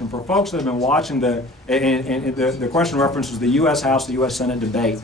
question. For folks that have been watching the question references the U.S. House, the U.S. Senate debate.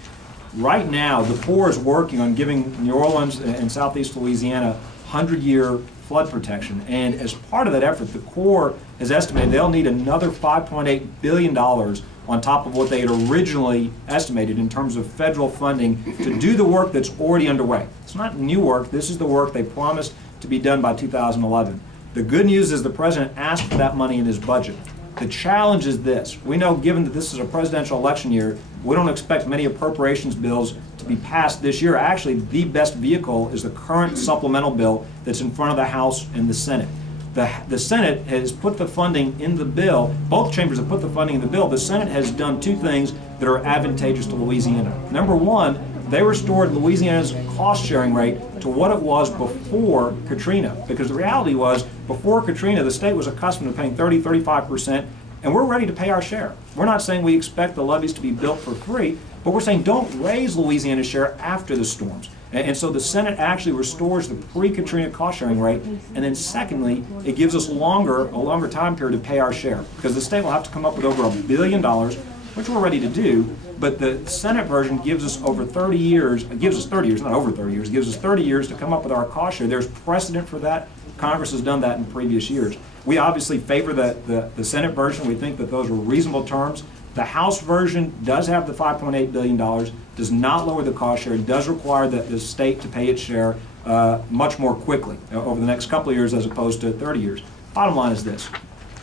Right now, the Corps is working on giving New Orleans and Southeast Louisiana 100-year flood protection. And as part of that effort, the Corps has estimated they'll need another $5.8 billion on top of what they had originally estimated in terms of federal funding to do the work that's already underway. It's not new work. This is the work they promised to be done by 2011. The good news is the President asked for that money in his budget. The challenge is this. We know, given that this is a presidential election year, we don't expect many appropriations bills to be passed this year. Actually, the best vehicle is the current supplemental bill that's in front of the House and the Senate. The Senate has put the funding in the bill. Both chambers have put the funding in the bill. The Senate has done two things that are advantageous to Louisiana. Number one, they restored Louisiana's cost-sharing rate to what it was before Katrina. Because the reality was, before Katrina, the state was accustomed to paying 30–35%, and we're ready to pay our share. We're not saying we expect the levees to be built for free, but we're saying don't raise Louisiana's share after the storms. And so the Senate actually restores the pre-Katrina cost-sharing rate, and then secondly, it gives us a longer time period to pay our share, because the state will have to come up with over $1 billion, which we're ready to do, but the Senate version gives us over 30 years, it gives us 30 years, not over 30 years, it gives us 30 years to come up with our cost share. There's precedent for that. Congress has done that in previous years. We obviously favor the Senate version. We think that those are reasonable terms. The House version does have the $5.8 billion, does not lower the cost share, does require the state to pay its share much more quickly over the next couple of years as opposed to 30 years. Bottom line is this.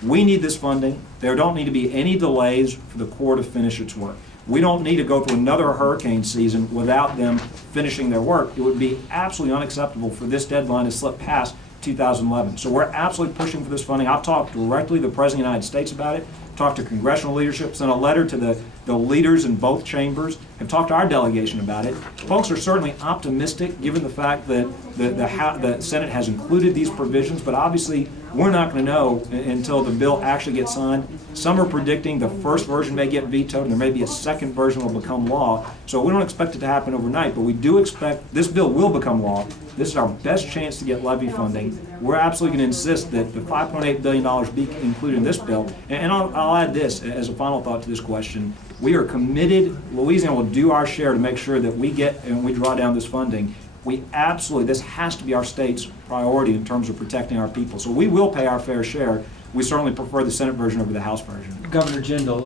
We need this funding. There don't need to be any delays for the Corps to finish its work. We don't need to go through another hurricane season without them finishing their work. It would be absolutely unacceptable for this deadline to slip past 2011. So we're absolutely pushing for this funding. I've talked directly to the President of the United States about it, talked to congressional leadership, sent a letter to the leaders in both chambers, have talked to our delegation about it. Folks are certainly optimistic given the fact that the Senate has included these provisions, but obviously we're not going to know until the bill actually gets signed. Some are predicting the first version may get vetoed and there may be a second version will become law. So we don't expect it to happen overnight, but we do expect this bill will become law. This is our best chance to get levee funding. We're absolutely going to insist that the $5.8 billion be included in this bill. And I'll add this as a final thought to this question. We are committed, Louisiana will do our share to make sure that we get and we draw down this funding. We absolutely, this has to be our state's priority in terms of protecting our people. So we will pay our fair share. We certainly prefer the Senate version over the House version. Governor Jindal.